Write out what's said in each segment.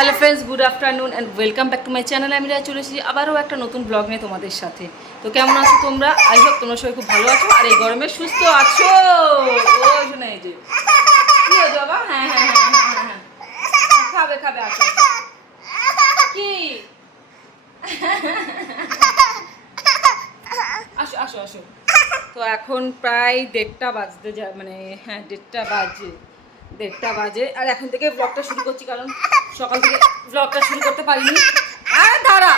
Hello friends, good afternoon and welcome back to my channel. আমি চলে এসেছি আবারও একটা নতুন ব্লগ নিয়ে তোমাদের সাথে। তো কেমন আছো তোমরা? আই হোপ তোমরা সবাই খুব ভালো আছো আর এই গরমে সুস্থ আছো। ও শোনা এই যে কি হয়েছে বাবা? হ্যাঁ হ্যাঁ হ্যাঁ হ্যাঁ হ্যাঁ খাবে খাবে, আসো কি আসো আসো আসো। তো এখন প্রায় 1:30 বাজতে যায়, মানে হ্যাঁ 1:30 বাজে আর এখন থেকে ব্লগটা শুরু করছি, কারণ সকাল থেকে ব্লগটা শুরু করতে পারিনি। আর দাঁড়া,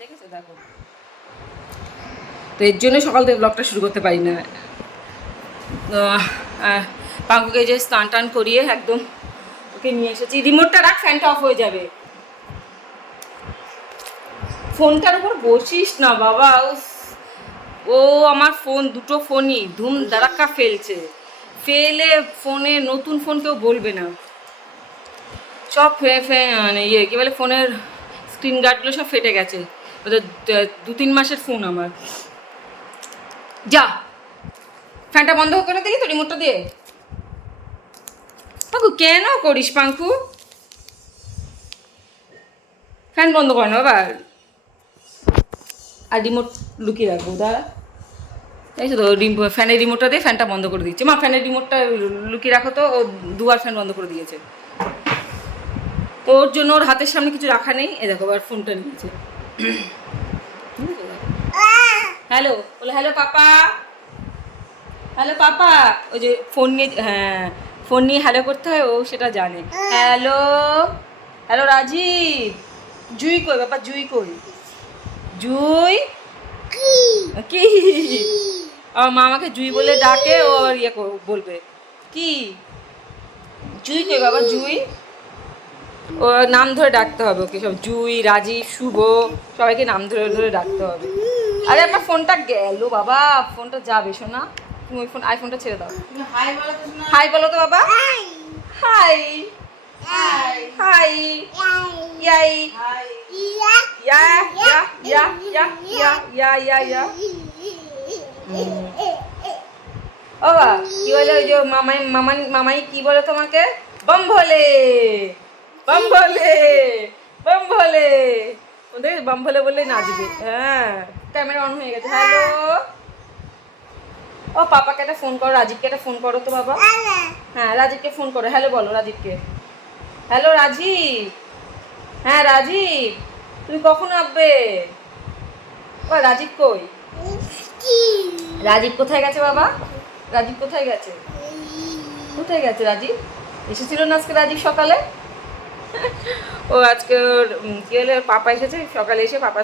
দেখেছো দেখো, তো এর জন্য সকাল থেকে ব্লগটা শুরু করতে পারি না। পাঙ্কুকে যে স্নান টান করিয়ে একদম ওকে নিয়ে এসেছি। রিমোটটা রাখ, ফ্যানটা অফ হয়ে যাবে। ফোনটার উপর বসিস না বাবা। ও আমার ফোন, দুটো ফোনই ধুম ধারাক্কা ফেলছে। ফেলে ফোনে নতুন ফোন কেউ বলবে না, সব মানে ইয়ে কী বলে, ফোনের স্ক্রিন গার্ডগুলো সব ফেটে গেছে। ওদের 2-3 মাসের ফোন আমার। যা ফ্যানটা বন্ধ করে দিই তো, রিমোটটা দিয়ে। পাঙ্কু কেন করিস পাঙ্কু? ফ্যান বন্ধ কর না বাবা, আর রিমোট লুকিয়ে রাখবো দাঁড়া। তাই তো, ফ্যানের রিমোটটা দিয়ে ফ্যানটা বন্ধ করে দিচ্ছে। মা ফ্যানের রিমোটটা লুকিয়ে রাখো তো, ও দুবার ফ্যান বন্ধ করে দিয়েছে। তো ওর জন্য ওর হাতের সামনে কিছু রাখা নেই। এ দেখো আবার ফোনটা নিয়েছে। হ্যালো বলে, হ্যালো পাপা, হ্যালো পাপা। ওই যে ফোন নিয়ে, হ্যাঁ ফোন নিয়ে হ্যালো করতে হয়, ও সেটা জানে। Hello hello Rajib. জুই কই বাবা, জুই কই? জুই কি? আমার মা আমাকে জুই বলে ডাকে, ও আবার ইয়ে বলবে কি? জুই কই বাবা, জুই? ও নাম ধরে ডাকতে হবে ওকে, সব জুই, রাজীব, শুভ, সবাইকে নাম ধরে ধরে ডাকতে হবে। আরে আমার ফোনটা গেল বাবা, ফোনটা যাবে শোনা। তুমি ওই ফোন, আইফোনটা ছেড়ে দাও। হাই বলো তো বাবা। হাই হাই ইয়াই ইয়া ইয়া ইয়া ইয়া ইয়া ইয়া ইয়া ইয়া। ও বাবা কি বলে, ওই যে মামাই মামাই মামাই কি বলে তোমাকে? বম ভোলে, বম ভোলে, বম ভোলে। ওদের বম ভোলে বললে নাচবে। হ্যাঁ ক্যামেরা অন হয়ে গেছে। হ্যালো, ও পাপাকে একটা ফোন করো, রাজীবকে একটা ফোন করো তো বাবা। হ্যাঁ রাজীবকে ফোন করো, হ্যালো বলো রাজীবকে। হ্যালো রাজীব, হ্যাঁ রাজীব তুমি কখন আসবে? ও রাজীব কই? রাজীব কোথায় গেছে বাবা? রাজীব কোথায় গেছে? কোথায় গেছে রাজীব? এসেছিল না আজকে রাজীব সকালে? ও আজকে ওর কি হলো, পাপা এসেছে সকালে, এসে পাপা।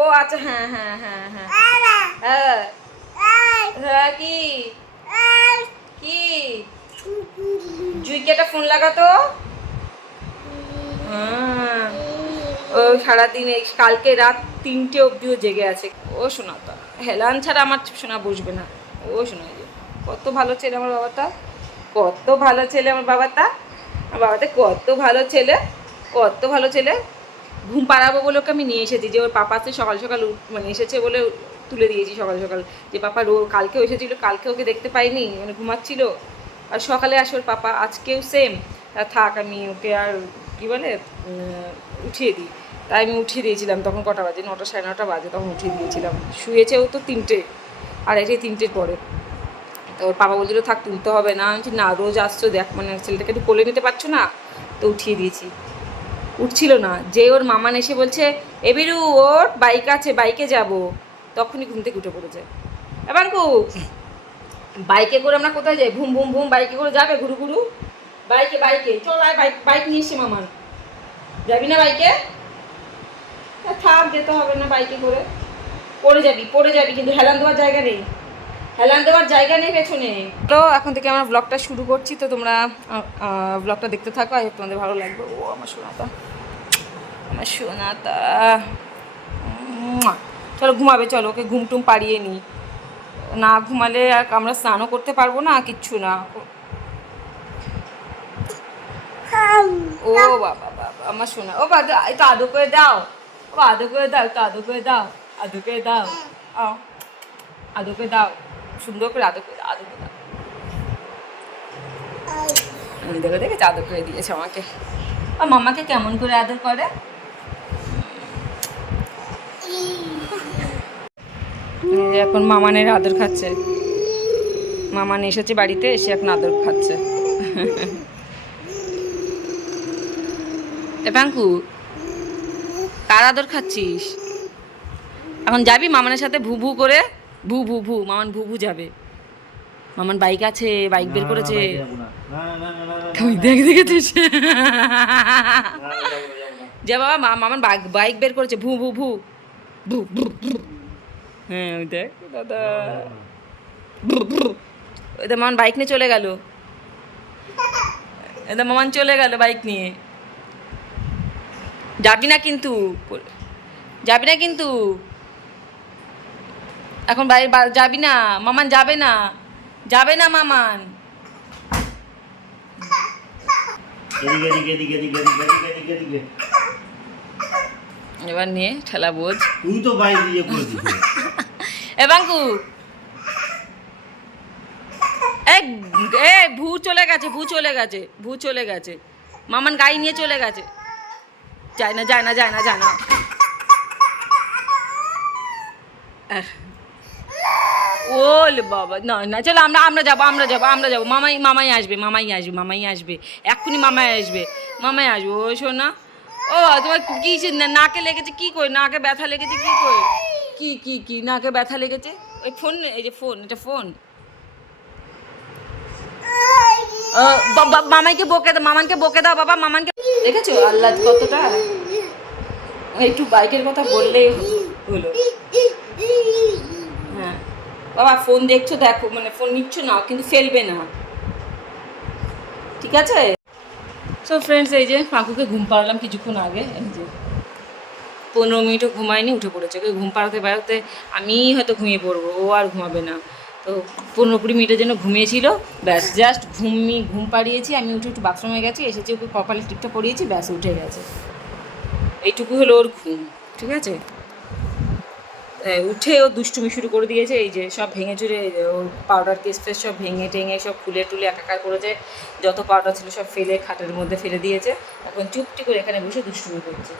ও আচ্ছা, হ্যাঁ হ্যাঁ হ্যাঁ হ্যাঁ হ্যাঁ হ্যাঁ কি কি? জুইকে একটা ফোন লাগাতো। ও সারাদিন, এই কালকে রাত 3টে অবধিও জেগে আছে। ও শোনা তো হেলান ছাড়া আমার শোনা বসবে না। ও শোনা যে কত ভালো ছেলে আমার বাবাটা, কত ভালো ছেলে আমার বাবাটা। আমার বাবাটা কত ভালো ছেলে, কত ভালো ছেলে। ঘুম পাড়াবো বলে ওকে আমি নিয়ে এসেছি, যে ওর পাপা আছে সকাল সকাল মানে এসেছে বলে তুলে দিয়েছি সকাল সকাল। যে পাপা কালকেও এসেছিলো, কালকে ওকে দেখতে পাইনি, মানে ঘুমাচ্ছিল। আর সকালে আসে ওর পাপা, আজকেও সেম। তা থাক, আমি ওকে আর কী বলে উঠিয়ে দিই। তাই আমি উঠিয়ে দিয়েছিলাম। তখন কটা বাজে? 9টা 9:30 বাজে, তখন উঠিয়ে দিয়েছিলাম। শুয়েছে ও তো 3টে, আর এটাই 3টের পরে। তো ওর পাপা বলছিল থাক তুলতে হবে না। আমি বলছি না, রোজ আসছো, দেখ মানে ছেলেটাকে একটু কোলে নিতে পারছো না, তো উঠিয়ে দিয়েছি। উঠছিল না, যে ওর মামান এসে বলছে এবিরু ওর বাইক আছে, বাইকে যাব, তখনই ঘুম থেকে উঠে পড়েছে। এবাঙ্কু বাইকে করে আমরা কোথায় যাই? ভুম ভুম ভুম বাইকে করে যাবে ঘুরু ঘুরু। বাইকে বাইকে চল, আয় বাইক, বাইক নিয়ে এসছে মামান। যাবি না বাইকে? থাক, যেতে হবে না বাইকে করে। পড়ে যাবি, পড়ে যাবি, কিন্তু হেলান দেওয়ার জায়গা নেই, হেলান দেওয়ার জায়গা নেই পেছনে। তো এখন থেকে আমরা ব্লগটা শুরু করছি, তো তোমরা ব্লগটা দেখতে থাকো, আর তোমাদের ভালো লাগবে। ও আমার সোনাটা, আমার সোনাটা। চলো ঘুমাবে, চলো ওকে ঘুম টুম পাড়িয়ে নিই। না ঘুমালে আর আমরা স্নানও করতে পারবো না, কিচ্ছু না। ও বাবা বাবা আমার সোনা, ও বাবা একটু আদর করে দাও, ও আদর করে দাও, একটু আদর করে দাও, আদর করে দাও, আদর করে দাও, সুন্দর করে আদর করে দাও, আদর করে দাও। দেখো দেখে আদর করে দিয়েছে আমাকে। আর মামাকে কেমন করে আদর করে, এখন মামানের আদর খাচ্ছে। মামান এসেছে বাড়িতে, এসে এখন আদর খাচ্ছে। পাঙ্কু কার আদর খাচ্ছিস? এখন যাবি মামানের সাথে ভু ভু করে? ভু ভু ভু, মামান ভু ভু যাবে। মামান বাইক আছে, বাইক বের করেছে। দেখ দেখেছিস? যা বাবা, মামান বাইক বের করেছে, ভু ভু ভু ভু ভু ভু। হ্যাঁ ওই দেখ দাদা, ওই তো মামান বাইক নিয়ে চলে গেল। এটা মামান চলে গেল বাইক নিয়ে। যাবি না কিন্তু, যাবি না কিন্তু এখন যাবি না, মামান যাবে না, যাবে না মামান। এবার নিয়ে ঠেলা বোঝ। তুই তো বাইরে দিয়ে করে দিবি। এ বাঙ্কু, ভূ চলে গেছে, ভূ চলে গেছে, ভূ চলে গেছে। মামান গাড়ি নিয়ে চলে গেছে। যায় না যায় না যায় না যায় না। ওল বাবা, না না, চলো আমরা যাবো, আমরা যাবো, আমরা যাবো। মামাই আসবে, মামাই আসবে, মামাই আসবে, এক্ষুনি মামাই আসবে, মামাই আসবে। ও শোনা, ও তোমার কি নাকে লেগেছে? কি করে নাকে ব্যথা লেগেছে? কি করে, কি কি কি নাকে ব্যথা লেগেছে? ওই ফোন, এই যে ফোন, এটা ফোন। মামাইকে বকে দাও, মামানকে বকে দাও বাবা, মামানকে। দেখেছো আল্লাহ কতটা, একটু বাইকের কথা বললেই হলো। হ্যাঁ বাবা, ফোন দেখছো দেখো, মানে ফোন নিচ্ছ না কিন্তু ফেলবে না, ঠিক আছে? সো ফ্রেন্ডস, এই যে পাঁকুকে ঘুম পাড়ালাম কিছুক্ষণ আগে। এই যে 15 মিনিটও ঘুমায়নি, উঠে পড়েছে। ওকে ঘুম পাড়াতে পাড়াতে আমি হয়তো ঘুমিয়ে পড়বো, ও আর ঘুমাবে না। তো 15-20 মিনিটের জন্য ঘুমিয়েছিল, ব্যাস জাস্ট ঘুম পাড়িয়েছি। আমি উঠে একটু বাথরুমে গেছি, এসেছি, ওকে কপালে টিপটা পরিয়েছি, ব্যাস উঠে গেছে। এইটুকু হলো ওর ঘুম, ঠিক আছে? উঠে ও দুষ্টুমি শুরু করে দিয়েছে। এই যে সব ভেঙে চুরে, ওর পাউডার কেস ফেস সব ভেঙে টেঙে সব খুলে টুলে একাকার করেছে। যত পাউডার ছিল সব ফেলে খাটের মধ্যে ফেলে দিয়েছে। এখন চুপটি করে এখানে বসে দুষ্টুমি করছে।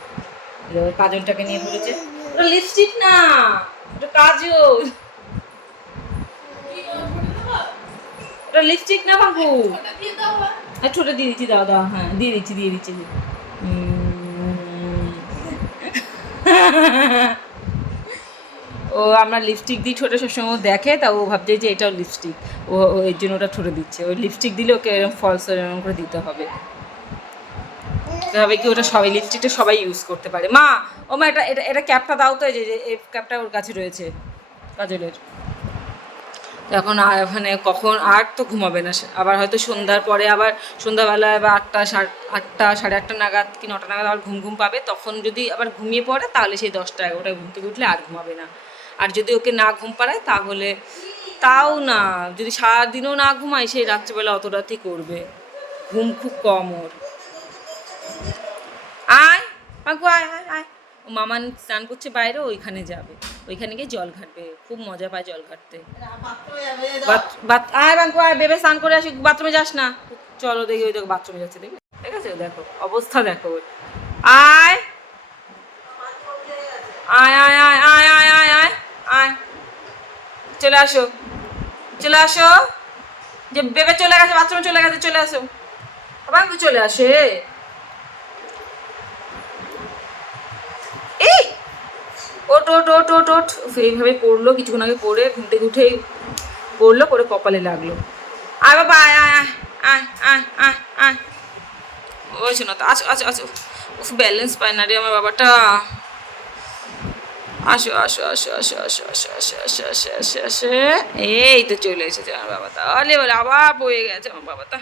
ওই কাজলটাকে নিয়ে পড়েছে। ওটা লিপস্টিক না, ওটা কাজল। ওটা লিপস্টিক না বাবু, ছোট দিয়ে দিচ্ছি, দাদা। হ্যাঁ দিয়ে দিচ্ছি। ও আমরা লিপস্টিক দিই ছোটো, সবসময় দেখে, তা ও ভাবছে যে এটাও লিপস্টিক, ও এর জন্য ওটা ঠোঁটে দিচ্ছে। ওই লিপস্টিক দিলে ওকে এরকম ফলস এরকম করে দিতে হবে। কি ওটা সবাই, লিপস্টিকটা সবাই ইউজ করতে পারে। মা, ও মা, এটা এটা এটা ক্যাপটা দাও তো, এই যে এই ক্যাপটা ওর কাছে রয়েছে কাজলের। এখন মানে কখন আর তো ঘুমাবে না সে, আবার হয়তো সন্ধ্যার পরে, আবার সন্ধ্যাবেলায় বা 8টা, 8টা, 8:30 নাগাদ কি 9টা নাগাদ আবার ঘুম পাবে। তখন যদি আবার ঘুমিয়ে পড়ে তাহলে সেই 10টা 11টায় ঘুম থেকে উঠলে আর ঘুমাবে না। আর যদি ওকে না ঘুম পাড়ায় তাহলে, তাও না, যদি সারাদিনও না ঘুমায়, সেই রাত্রিবেলা অত রাতই করবে। ঘুম খুব কম ওর। আয় পাঙ্কু, আয় আয় আয়। ও মামান স্নান করছে বাইরে, ওইখানে যাবে, ওইখানে গিয়ে জল ঘাটবে, খুব মজা পায় জল ঘাটতে। আয় পাঙ্কু আয়, বেবে স্নান করে আসি, বাথরুমে যাস না। চলো দেখি, ওই দেখো বাথরুমে যাচ্ছে, দেখবে? ঠিক আছে, দেখো অবস্থা দেখো। আয় আয় আয় আয় আয় আয় আয় আয় আয়, চলে আসো, চলে আসো। যে বেবে চলে গেছে, বাথরুমে চলে গেছে, চলে আসো পাঙ্কু, চলে আসে। এই ওট ওট ওট ওট ওট, এইভাবে পড়লো কিছুক্ষণ আগে, পড়ে ঘুম থেকে উঠেই পড়লো, করে কপালে লাগলো। আয় বাবা, আয় আয় আয় আয় আয় আয়। ওই শোনো তো, আসো আসো আসো। ব্যালেন্স পায় না রে আমার বাবাটা। আসো আসো আসো আসো আসো আসো আসো আসো আসো আসো আসো। এই তো চলে এসেছে আমার বাবা। তাহলে বলে আবার পড়ে গেছে আমার বাবাটা,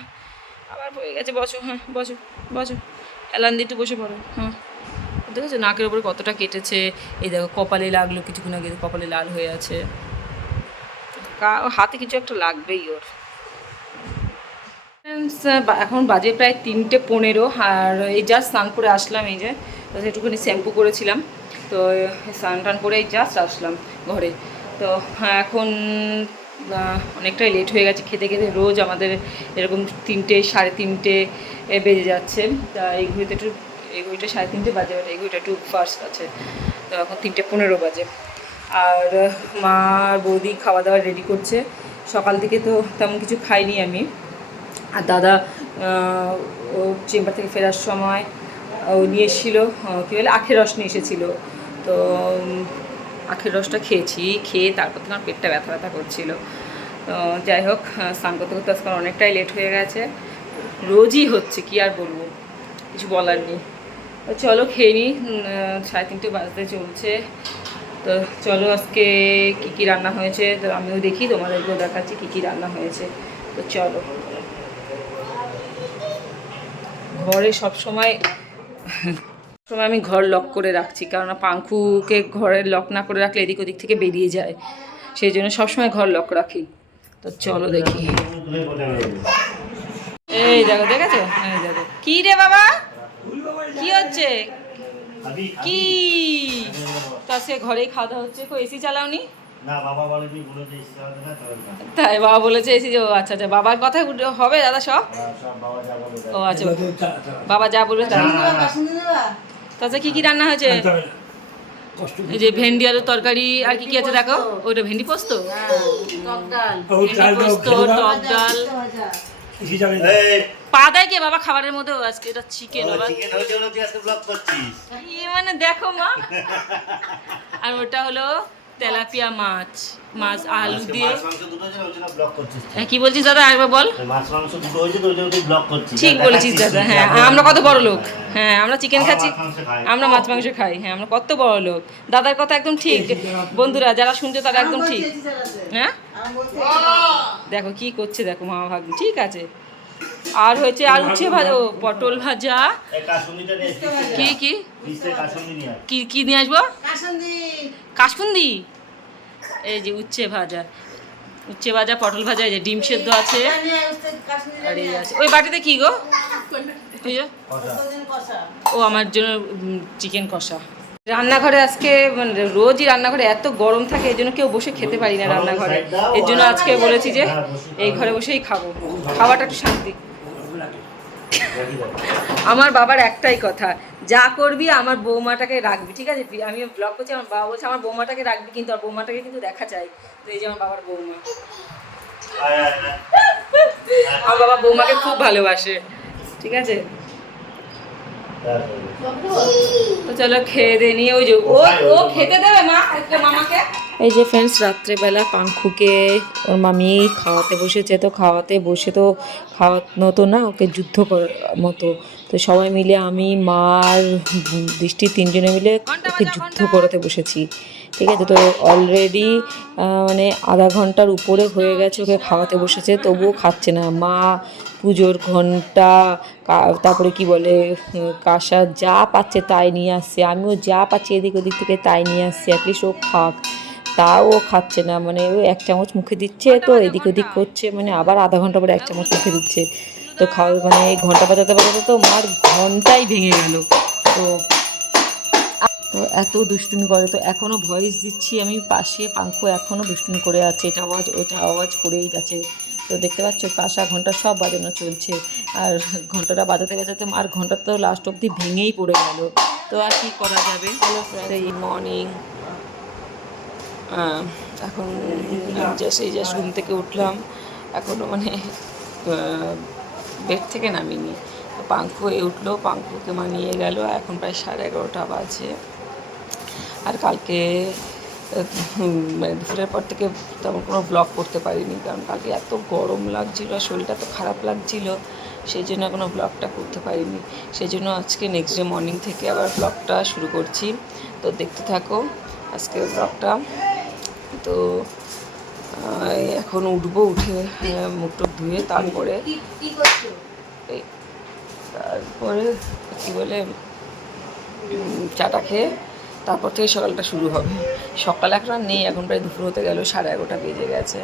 আবার পড়ে গেছে। বসো, হ্যাঁ বসো বসো, এলান দিয়ে একটু বসে পড়ো। হ্যাঁ দেখেছো নাকের উপরে কতটা কেটেছে। এই দেখো কপালে লাগলো কিছুক্ষণ আগে, কপালে লাল হয়ে আছে। হাতে কিছু একটা লাগবেই ওর। এখন বাজে প্রায় 3:15, আর এই জাস্ট স্নান করে আসলাম। এই যে একটুখানি শ্যাম্পু করেছিলাম, তো স্নান টান করে এই জাস্ট আসলাম ঘরে। তো এখন বা অনেকটাই লেট হয়ে গেছে খেতে খেতে, রোজ আমাদের এরকম 3টে 3:30 বেজে যাচ্ছে। তা এই ঘড়িতে একটু, এই ঘড়িটা 3:30 বাজে, এই ঘড়িটা একটু ফার্স্ট আছে, তো এখন 3:15 বাজে। আর মা আর বৌদি খাওয়া দাওয়া রেডি করছে। সকাল থেকে তো তেমন কিছু খাইনি আমি। আর দাদা ও চেম্বার থেকে ফেরার সময় ও নিয়ে এসেছিলো কী বলে আখের রস নিয়ে এসেছিলো। তো আখের রসটা খেয়েছি, খেয়ে তারপর থেকে আমার পেটটা ব্যথা ব্যথা করছিলো। তো যাই হোক, স্নান করতে করতে আজকাল অনেকটাই লেট হয়ে গেছে, রোজই হচ্ছে, কি আর বলবো, কিছু বলার নেই। তো চলো খেয়ে নিই, 3:30 বাজতে চলছে। তো চলো আজকে কী কী রান্না হয়েছে তো আমিও দেখি, তোমাদেরকেও দেখাচ্ছি কী কী রান্না হয়েছে। তো চলো। ঘরে সবসময় আমি ঘর লক করে রাখছি, কারণ পাঙ্খুকে ঘরে লক না করে রাখলে এদিক ওদিক থেকে বেরিয়ে যায়, সেই জন্য সবসময় ঘর লক রাখি। তো চলো দেখি। এই দেখো, দেখেছো? এই দেখো কি রে বাবা, কি হচ্ছে কি? তো আজকে ঘরেই খাওয়া দাওয়া হচ্ছে। কো এসি চালাওনি? না, বাবা বলেনি, বলেছে এসি চালাতে না, চালাতে না। তাই বাবা বলেছে এসি, ও আচ্ছা আচ্ছা, বাবার কথাই হবে দাদা সব? সব বাবা যা বলে ও আচ্ছা, বাবা যা বলবে তাই। তাছাড়া কি কি রান্না হয়েছে? এই যে ভেন্ডি আলুর তরকারি, আর কি কি আছে দেখো, ওইটা ভেন্ডি পোস্ত, ভেন্ডি পোস্ত, টক ডাল। পা দেয় কে বাবা খাবারের মধ্যে? আজকে এটা চিকেন বাবা, চিকেন হয়েছে বলে তুই আজকে ব্লগ করছিস। মানে দেখো মা। আর ওটা হলো তেলাপিয়া মাছ, মাছ আলু দিয়ে। মাছ মাংস দুটো হয়েছে, ওই জন্য ব্লগ করছিস। কি বলছিস দাদা, একবার বল। মাছ মাংস দুটো হয়েছে, ওই জন্য তুই ব্লগ করছিস। ঠিক বলেছিস দাদা, হ্যাঁ আমরা কত বড় লোক, হ্যাঁ আমরা চিকেন খাচ্ছি, আমরা মাছ মাংস খাই, হ্যাঁ আমরা কত বড় লোক। দাদার কথা একদম ঠিক, বন্ধুরা যারা শুনছে তারা একদম ঠিক। হ্যাঁ দেখো কি করছে, দেখো মামা ভাগ্নি, ঠিক আছে। আর হয়েছে আর উচ্ছে ভাজা, পটল ভাজা। কি কি কি কি নিয়ে আসবো? কাশফুন্দি। এই যে উচ্ছে ভাজা, উচ্ছে ভাজা, পটল ভাজা, এই যে ডিম সেদ্ধ আছে। আর এই আছে ওই বাটিতে কি গো, ওই যে ও আমার জন্য চিকেন কষা। রান্নাঘরে আজকে মানে রোজই রান্নাঘরে এত গরম থাকে, এই জন্য কেউ বসে খেতে পারি না রান্নাঘরে। এর জন্য আজকে বলেছি যে এই ঘরে বসেই খাবো, খাওয়াটা একটু শান্তি। আমার বাবার একটাই কথা, যা করবি আমার বৌমাটাকে রাখবি, ঠিক আছে? আমি ব্লগ করছি, আমার বাবা বলছে আমার বৌমাটাকে রাখবি, কিন্তু আর বৌমাটাকে কিন্তু দেখা চাই। তো এই যে আমার বাবার বৌমা, আমার বাবা বৌমাকে খুব ভালোবাসে, ঠিক আছে? তো চলো খেয়ে দিয়ে নিয়ে, ওই যে ও খেতে দেবে মা মামাকে। এই যে ফ্রেন্ডস, রাত্রেবেলা পাঙ্খুকে ওর মামি খাওয়াতে বসেছে। তো খাওয়াতে বসে তো খাওয়ানো তো না, ওকে যুদ্ধ করার মতো। তো সবাই মিলে, আমি মা আর বৃষ্টি, 3জনে মিলে ওকে যুদ্ধ করাতে বসেছি, ঠিক আছে? তো অলরেডি মানে আধা ঘন্টার উপরে হয়ে গেছে ওকে খাওয়াতে বসেছে, তবুও খাচ্ছে না। মা পুজোর ঘন্টা, তারপরে কি বলে কাঁসা, যা পাচ্ছে তাই নিয়ে আসছে। আমিও যা পাচ্ছি এদিক ওদিক থেকে তাই নিয়ে আসছি, অ্যাটলিস্ট ও খাক। তাও ও খাচ্ছে না, মানে ও 1 চামচ মুখে দিচ্ছে, তো এদিক ওদিক করছে, মানে আবার আধা ঘন্টা পরে 1 চামচ মুখে দিচ্ছে। তো খাওয়া মানে ঘন্টা বাজাতে বাজাতে তো মার ঘন্টাই ভেঙে গেল। তো তো এত দুষ্টুমি করে, তো এখনও ভয়েস দিচ্ছি আমি পাশে, পাঙ্খু এখনও দুষ্টুমি করে আছে, এটা আওয়াজ ওটা আওয়াজ করেই যাচ্ছে। তো দেখতে পাচ্ছ কাঁসা ঘন্টা সব বাজানো চলছে, আর ঘন্টাটা বাজাতে বাজাতে আর ঘন্টা তো লাস্ট অবধি ভেঙেই পড়ে গেল। তো আর কি করা যাবে। এই মর্নিং, এখন এই জাস্ট ঘুম থেকে উঠলাম, এখনও মানে বেড থেকে নামিনি। তো পাঙ্খু উঠলো, পাঙ্খুকে মানিয়ে গেল, এখন প্রায় 11:30 বাজে। আর কালকে মানে দুপুরের পর থেকে তেমন কোনো ব্লগ করতে পারিনি, কারণ কালকে এত গরম লাগছিলো আর শরীরটা এত খারাপ লাগছিলো, সেই জন্য এখনও ব্লগটা করতে পারিনি। সেই জন্য আজকে নেক্সট ডে মর্নিং থেকে আবার ব্লগটা শুরু করছি। তো দেখতে থাকো আজকে ব্লগটা। তো এখন উঠবো, উঠে মুখ টুক ধুয়ে তারপরে কী বলে চাটা খেয়ে তারপর থেকে সকালটা শুরু হবে। সকাল এখন আর নেই, এখন প্রায় দুপুর হতে গেল, 11:30 বেজে গেছে।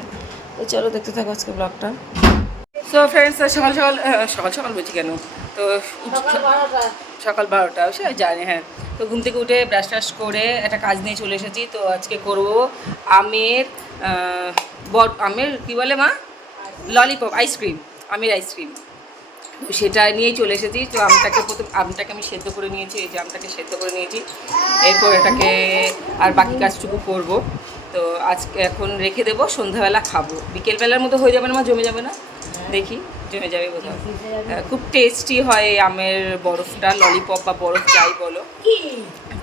তো চলো দেখতে থাকো আজকে ব্লগটা। সো ফ্রেন্ডস, সকাল সকাল বলছি কেন, তো সকাল 12টা সে জানি, হ্যাঁ। তো ঘুম থেকে উঠে ব্রাশ ট্রাশ করে একটা কাজ নিয়ে চলে এসেছি। তো আজকে করব আমের আমের কী বলে মা, ললিপপ, আইসক্রিম, আমের আইসক্রিম। তো সেটা নিয়েই চলে এসেছি। তো আমটাকে আমি সেদ্ধ করে নিয়েছি, এই যে আমটাকে সেদ্ধ করে নিয়েছি। এরপর এটাকে আর বাকি কাজটুকু করব। তো আজকে এখন রেখে দেবো, সন্ধ্যাবেলা খাবো। বিকেলবেলার মতো হয়ে যাবে না মা, জমে যাবে না? দেখি জমে যাবে বোধহয়। খুব টেস্টি হয় এই আমের বরফটা, ললিপপ বা বরফ যাই বলো,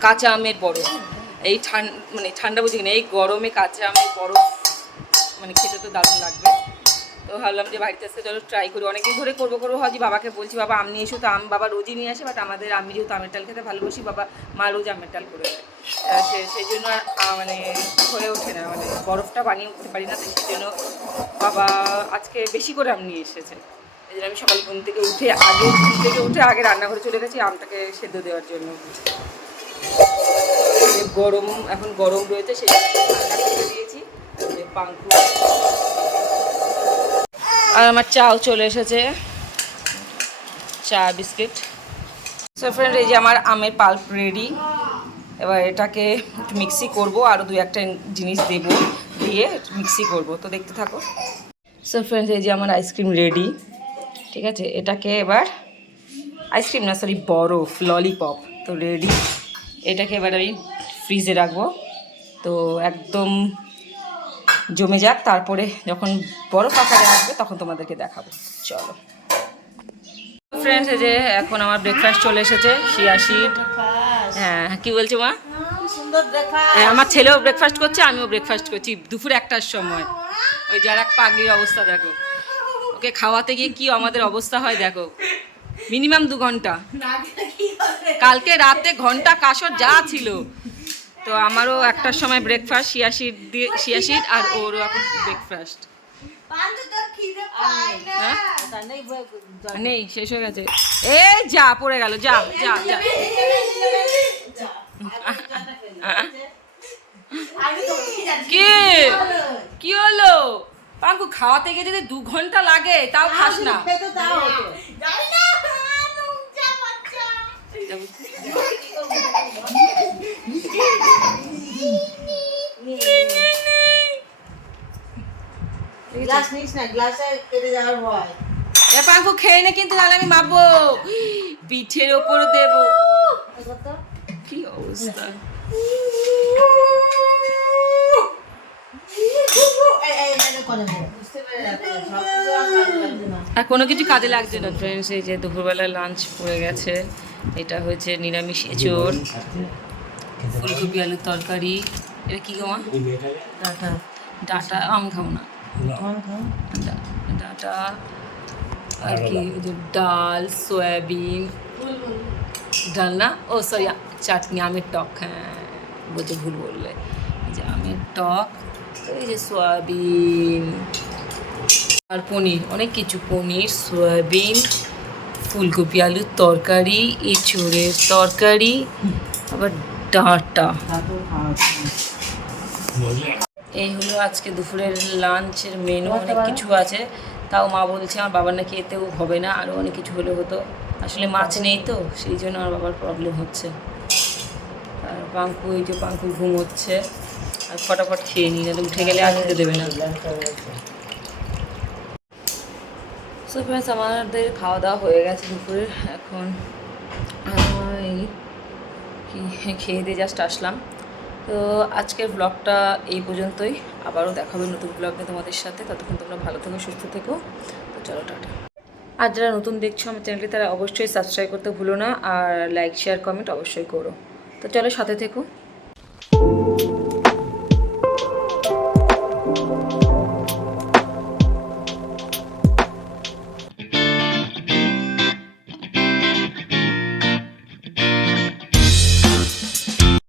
কাঁচা আমের বরফ। এই ঠান্ডা বুঝি না, এই গরমে কাঁচা আমের বরফ মানে খেতে তো দারুণ লাগবে। তো ভাবলাম যে বাড়িতে আসতে চলো ট্রাই করি। অনেকদিন ধরে করবো ভাবছি, বাবাকে বলছি বাবা আম নিয়ে এসো। তো বাবা রোজই নিয়ে আসে, বাট আমি যেহেতু আমের টাল খেতে ভালোবাসি, মা রোজ আমের টাল করে দেয়। সেই জন্য মানে হয়ে ওঠে না, মানে বরফটা বানিয়ে উঠতে পারি না। তো সেই জন্য বাবা আজকে বেশি করে আম নিয়ে এসেছে। এই জন্য আমি সকাল ঘুম থেকে উঠে আগে রান্নাঘরে চলে গেছি আমটাকে সেদ্ধ দেওয়ার জন্য। এখন গরম রয়েছে, সেই ঠান্ডা করে দিয়েছি। পাঙ্কু আর আমার চাও চলে এসেছে, চা বিস্কিট। সো ফ্রেন্ড, এই যে আমার আমের পাল্প রেডি। এবার এটাকে একটু মিক্সি করবো, আরও 2-1টা জিনিস দিয়ে মিক্সি করব। তো দেখতে থাকো। সো ফ্রেন্ডস, এই যে আমার আইসক্রিম রেডি। ঠিক আছে, এটাকে এবার আইসক্রিম না, সরি বরফ, ললিপপ তো রেডি। এটাকে এবার আমি ফ্রিজে রাখবো। তো একদম জমে যাক, তারপরে যখন বরফ আকারে আসবে তখন তোমাদেরকে দেখাবো। চলো ফ্রেন্ডস, এই যে এখন আমার ব্রেকফাস্ট চলে এসেছে, শিয়াশিট। হ্যাঁ, কি বলছো মা? আমার ছেলেও ব্রেকফাস্ট করছে, আমিও ব্রেকফাস্ট করছি দুপুর 1টার সময়। ওই যার এক পাগলির অবস্থা দেখো, ওকে খাওয়াতে গিয়ে কি আমাদের অবস্থা হয় দেখো। মিনিমাম 2 ঘন্টা, কালকে রাতে ঘন্টা কাসর যা ছিল। তো আমারও 1টার সময় ব্রেকফাস্ট, শিয়াশিট আর ওরও এখন ব্রেকফাস্ট। নেই, শেষ হয়ে গেছে। এই যা পড়ে গেল, যা যা যা। কি হলো পাঙ্কু? খাওয়াতে গিয়ে যদি 2 ঘন্টা লাগে তাও খাস না। পাঙ্কু খেয়ে নে, কিন্তু তাহলে আমি মাপবো, পিঠের ওপর দেবো। কি অবস্থা! আর কোনো কিছু কাজে লাগছে না ফ্রেন্ডস। এই যে দুপুরবেলা লাঞ্চ পড়ে গেছে। এটা হয়েছে নিরামিষ এঁচোড়, ফুলকপি আলুর তরকারি। এটা কি গো মা? ডাটা। আম খাও না, ডাটা। আর কি ডাল, সয়াবিন ডাল না, ও সরি চাটনি, আমের টক। হ্যাঁ বলছে, ভুল বললে। এই যে আমের টক, এই যে সয়াবিন আর পনির, অনেক কিছু। পনির, সয়াবিন, ফুলকপি আলুর তরকারি, এঁচোড়ের তরকারি, আবার ডাঁটা। এই হলো আজকে দুপুরের লাঞ্চের মেনু। অনেক কিছু আছে, তাও মা বলছে আমার বাবার নাকি এতেও হবে না, আরও অনেক কিছু হলে হতো। আসলে মাছ নেই তো, সেই জন্য আমার বাবার প্রবলেম হচ্ছে। আর পাঙ্কু, এই যে পাঙ্কু ঘুম হচ্ছে। আর ফটাফট খেয়ে নিই, নাহলে উঠে গেলে আর খেতে দেবে না। সো ফ্রেন্ডস, আমাদের খাওয়া দাওয়া হয়ে গেছে দুপুরের। এখন এই খেয়ে দিয়ে জাস্ট আসলাম। তো আজকের ব্লগটা এই পর্যন্তই। আবারও দেখাবে নতুন ব্লগ নিয়ে তোমাদের সাথে। ততক্ষণ তোমরা ভালো থেকো, সুস্থ থেকো। তো চলো টাটা। আর যারা নতুন দেখছো আমার চ্যানেলটি, তারা অবশ্যই সাবস্ক্রাইব করতে ভুলো না, আর লাইক, শেয়ার, কমেন্ট অবশ্যই করো। তো চলো সাথে থেকো।